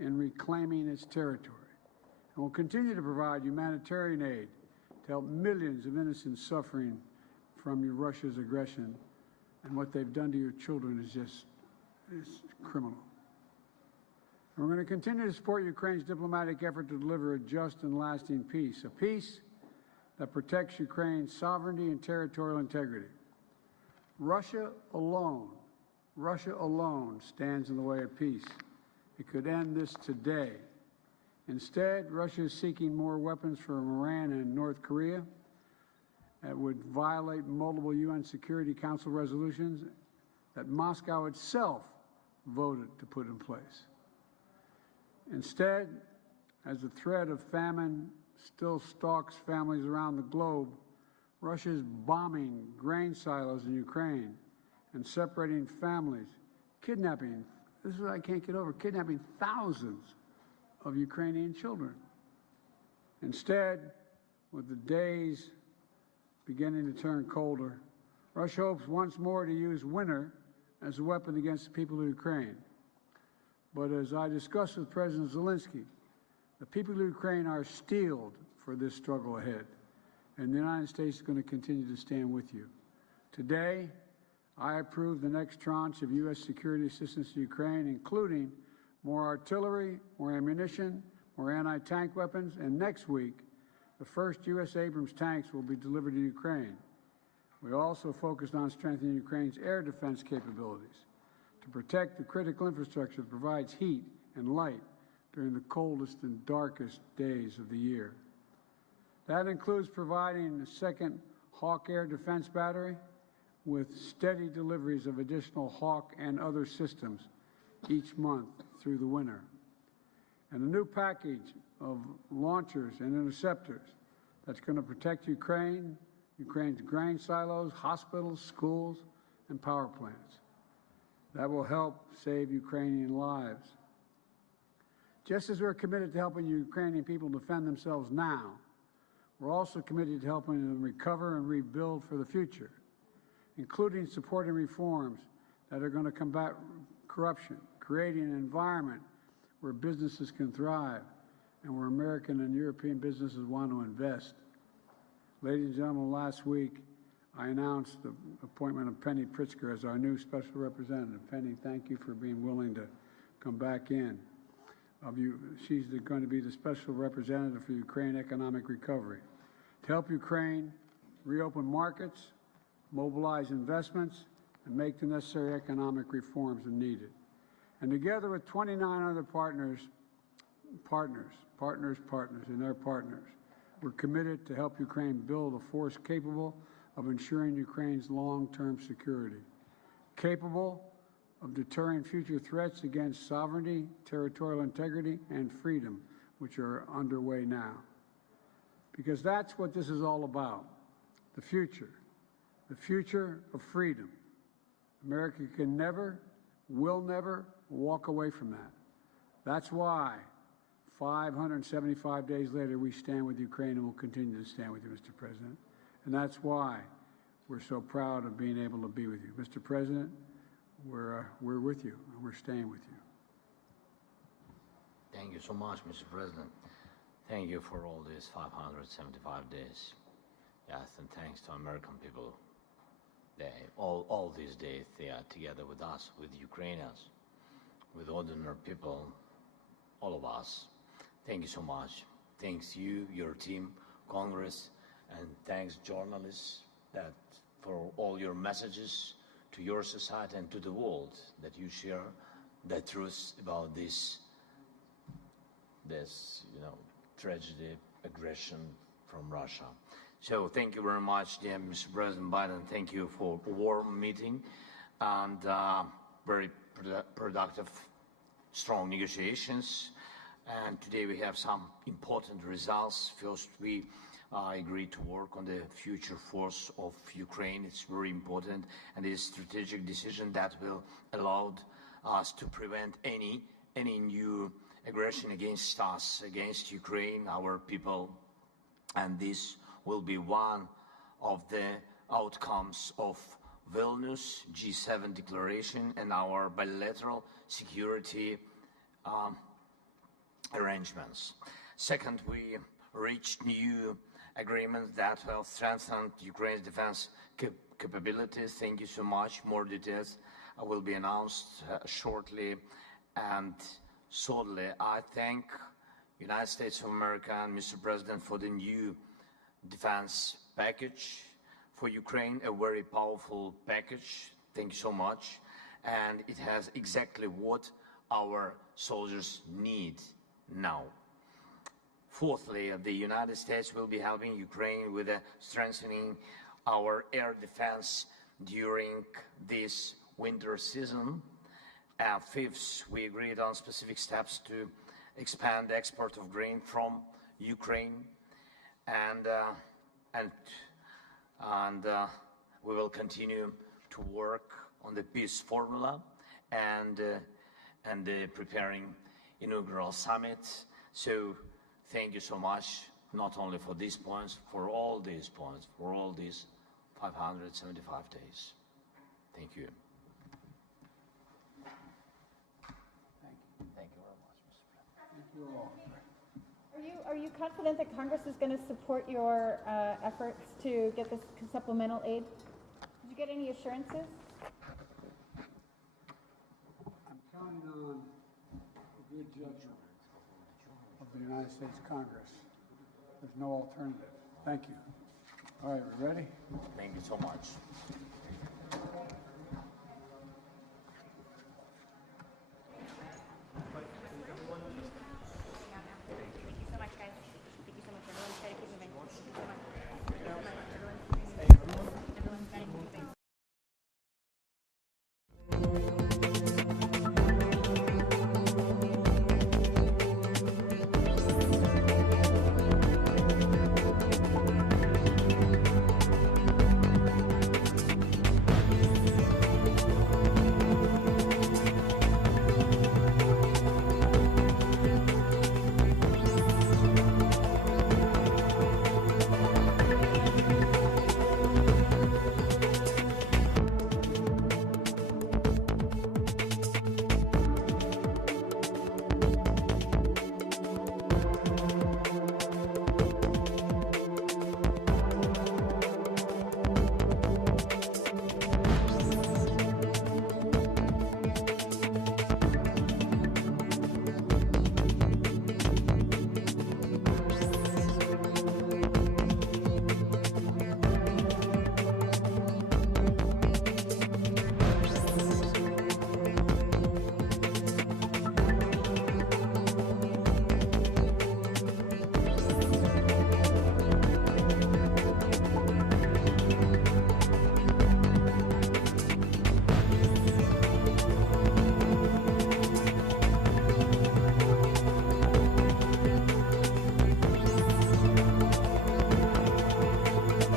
in reclaiming its territory, and will continue to provide humanitarian aid to help millions of innocents suffering from Russia's aggression. And what they've done to your children is criminal. And we're going to continue to support Ukraine's diplomatic effort to deliver a just and lasting peace, a peace that protects Ukraine's sovereignty and territorial integrity. Russia alone stands in the way of peace. It could end this today. Instead, Russia is seeking more weapons from Iran and North Korea that would violate multiple UN Security Council resolutions that Moscow itself voted to put in place. Instead, as the threat of famine still stalks families around the globe, Russia is bombing grain silos in Ukraine and separating families, kidnapping, this is what I can't get over, kidnapping thousands of Ukrainian children. Instead, with the days beginning to turn colder, Russia hopes once more to use winter as a weapon against the people of Ukraine. But as I discussed with President Zelensky, the people of Ukraine are steeled for this struggle ahead, and the United States is going to continue to stand with you. Today, I approve the next tranche of U.S. security assistance to Ukraine, including more artillery, more ammunition, more anti-tank weapons, and next week, the first U.S. Abrams tanks will be delivered to Ukraine. We also focused on strengthening Ukraine's air defense capabilities to protect the critical infrastructure that provides heat and light during the coldest and darkest days of the year. That includes providing a second Hawk air defense battery with steady deliveries of additional Hawk and other systems each month through the winter, and a new package of launchers and interceptors that's going to protect Ukraine's grain silos, hospitals, schools, and power plants. That will help save Ukrainian lives. Just as we're committed to helping Ukrainian people defend themselves now, we're also committed to helping them recover and rebuild for the future, including supporting reforms that are going to combat corruption, creating an environment where businesses can thrive and where American and European businesses want to invest. Ladies and gentlemen, last week I announced the appointment of Penny Pritzker as our new special representative. Penny, thank you for being willing to come back in. She's going to be the special representative for Ukraine economic recovery, to help Ukraine reopen markets, mobilize investments, and make the necessary economic reforms when needed. And together with 29 other partners, we're committed to help Ukraine build a force capable of ensuring Ukraine's long-term security, capable of deterring future threats against sovereignty, territorial integrity, and freedom, which are underway now. Because that's what this is all about, the future of freedom. America can never, will never walk away from that. That's why 575 days later, we stand with Ukraine and will continue to stand with you, Mr. President. And that's why we're so proud of being able to be with you. Mr. President, we're with you, and we're staying with you. Thank you so much, Mr. President. Thank you for all these 575 days. Yes, and thanks to American people. All these days, they are together with us, with Ukrainians, with ordinary people, all of us. Thank you so much. Thanks you, your team, Congress, and thanks journalists for all your messages to your society and to the world, that you share the truth about this tragedy, aggression from Russia. So thank you very much, dear Mr. President Biden. Thank you for a warm meeting and very productive, strong negotiations. And today we have some important results. First, we agreed to work on the future force of Ukraine. It's very important, and it's a strategic decision that will allow us to prevent any new aggression against us, against Ukraine, our people. And this will be one of the outcomes of Vilnius G7 declaration and our bilateral security arrangements. Second, we reached new agreements that will strengthen Ukraine's defense capabilities. Thank you so much. More details will be announced shortly. And thirdly, I thank United States of America and Mr. President for the new defense package for Ukraine, a very powerful package. Thank you so much. And it has exactly what our soldiers need now. Fourthly, the United States will be helping Ukraine with strengthening our air defense during this winter season. Fifth, we agreed on specific steps to expand the export of grain from Ukraine, and we will continue to work on the peace formula and preparing inaugural summit. So thank you so much, not only for these points, for all these points, for all these 575 days. Thank you. Thank you very much, Mr. President. Thank you all. Are you confident that Congress is going to support your efforts to get this supplemental aid? Did you get any assurances? I'm counting on the good judgment of the United States Congress. There's no alternative. Thank you. All right, we ready? Thank you so much.